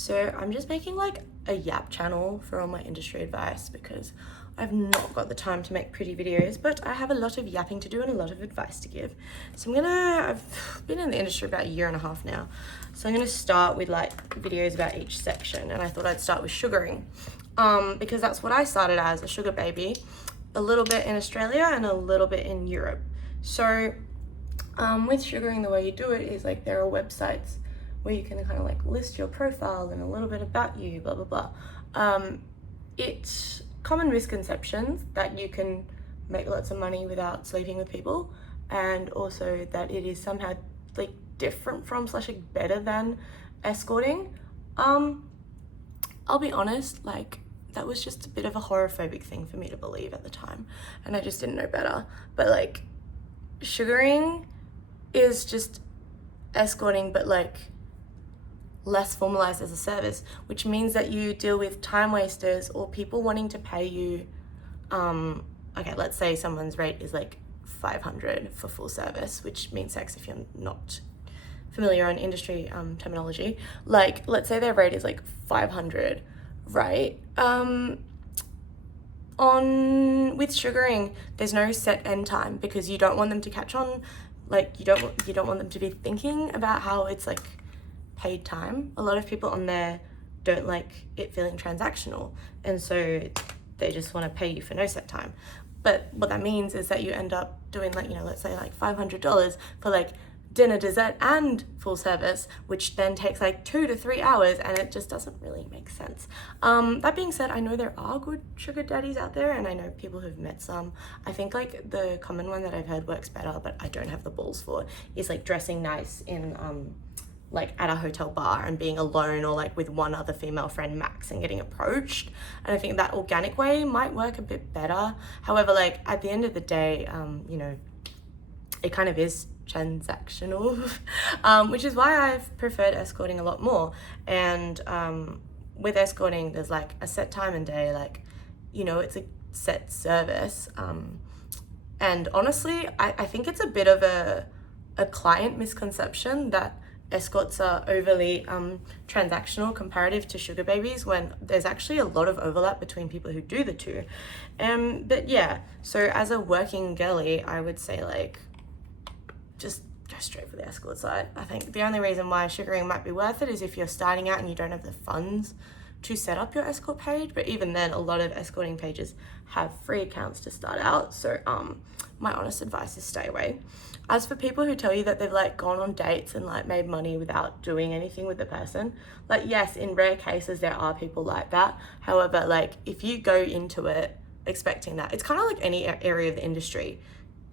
So I'm just making like a Yap channel for all my industry advice because I've not got the time to make pretty videos, but I have a lot of yapping to do and a lot of advice to give. So I've been in the industry about a year and a half now. So I'm gonna start with like videos about each section, and I thought I'd start with sugaring because that's what I started as, a sugar baby, a little bit in Australia and a little bit in Europe. So with sugaring, the way you do it is like there are websites where you can kind of like list your profile and a little bit about you, blah, blah, blah. It's common misconceptions that you can make lots of money without sleeping with people, and also that it is somehow like different from / like better than escorting. I'll be honest, like that was just a bit of a horophobic thing for me to believe at the time, and I just didn't know better. But like sugaring is just escorting, but like less formalized as a service, which means that you deal with time wasters or people wanting to pay you okay, let's say someone's rate is like 500 for full service, which means sex if you're not familiar on industry terminology. Like let's say their rate is like 500, right? With sugaring, there's no set end time because you don't want them to catch on. Like you don't want them to be thinking about how it's like paid time. A lot of people on there don't like it feeling transactional, and so they just want to pay you for no set time. But what that means is that you end up doing like, let's say like $500 for like dinner, dessert, and full service, which then takes like 2 to 3 hours, and it just doesn't really make sense. That being said, I know there are good sugar daddies out there, and I know people who've met some. I think like the common one that I've heard works better, but I don't have the balls for, is like dressing nice in like at a hotel bar and being alone or like with one other female friend max and getting approached. And I think that organic way might work a bit better. However, like at the end of the day, it kind of is transactional, which is why I've preferred escorting a lot more. And with escorting, there's like a set time and day, like, it's a set service. And honestly, I think it's a bit of a client misconception that escorts are overly transactional comparative to sugar babies, when there's actually a lot of overlap between people who do the two. But yeah, so as a working girly, I would say like just go straight for the escort side. I think the only reason why sugaring might be worth it is if you're starting out and you don't have the funds to set up your escort page, but even then a lot of escorting pages have free accounts to start out. So my honest advice is stay away. As for people who tell you that they've like gone on dates and like made money without doing anything with the person, like yes, in rare cases there are people like that. However, like if you go into it expecting that, it's kind of like any area of the industry,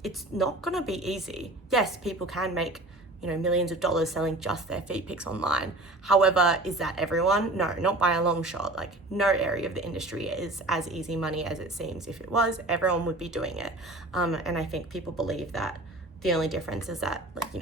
it's not gonna be easy. Yes, people can make millions of dollars selling just their feet pics online. However, is that everyone? No, not by a long shot. Like no area of the industry is as easy money as it seems. If it was, everyone would be doing it. And I think people believe that the only difference is that like,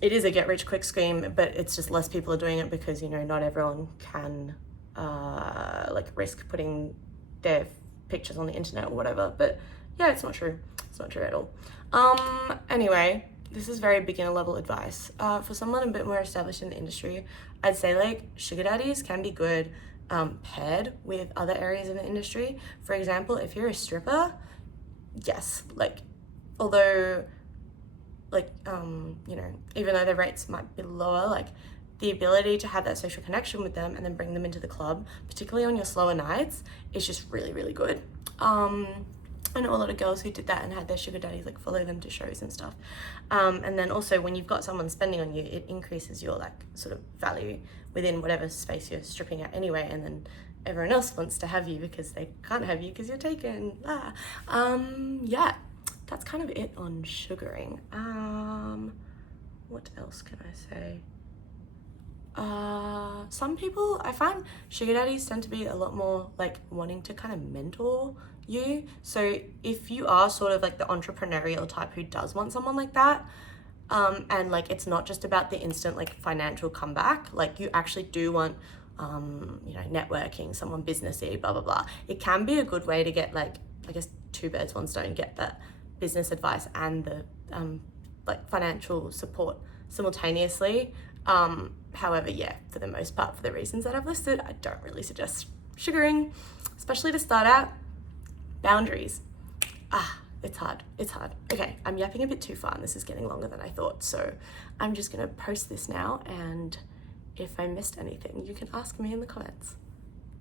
it is a get rich quick scheme, but it's just less people are doing it because, not everyone can like risk putting their pictures on the internet or whatever. But yeah, it's not true. It's not true at all. Anyway, this is very beginner level advice. For someone a bit more established in the industry, I'd say like sugar daddies can be good paired with other areas of the industry. For example, if you're a stripper, yes, like although like even though the rates might be lower, like the ability to have that social connection with them and then bring them into the club, particularly on your slower nights, is just really, really good. I know a lot of girls who did that and had their sugar daddies like follow them to shows and stuff. And then also when you've got someone spending on you, it increases your like sort of value within whatever space you're stripping at anyway. And then everyone else wants to have you because they can't have you because you're taken. Yeah, that's kind of it on sugaring. What else can I say? Some people, I find sugar daddies tend to be a lot more like wanting to kind of mentor you. So if you are sort of like the entrepreneurial type who does want someone like that, and like it's not just about the instant like financial comeback, like you actually do want networking, someone businessy, blah blah blah, it can be a good way to get like, I guess, 2 birds 1 stone, get that business advice and the like financial support simultaneously. However, yeah, for the most part, for the reasons that I've listed, I don't really suggest sugaring, especially to start out. Boundaries. It's hard. Okay, I'm yapping a bit too far and this is getting longer than I thought, so I'm just gonna post this now, and if I missed anything, you can ask me in the comments.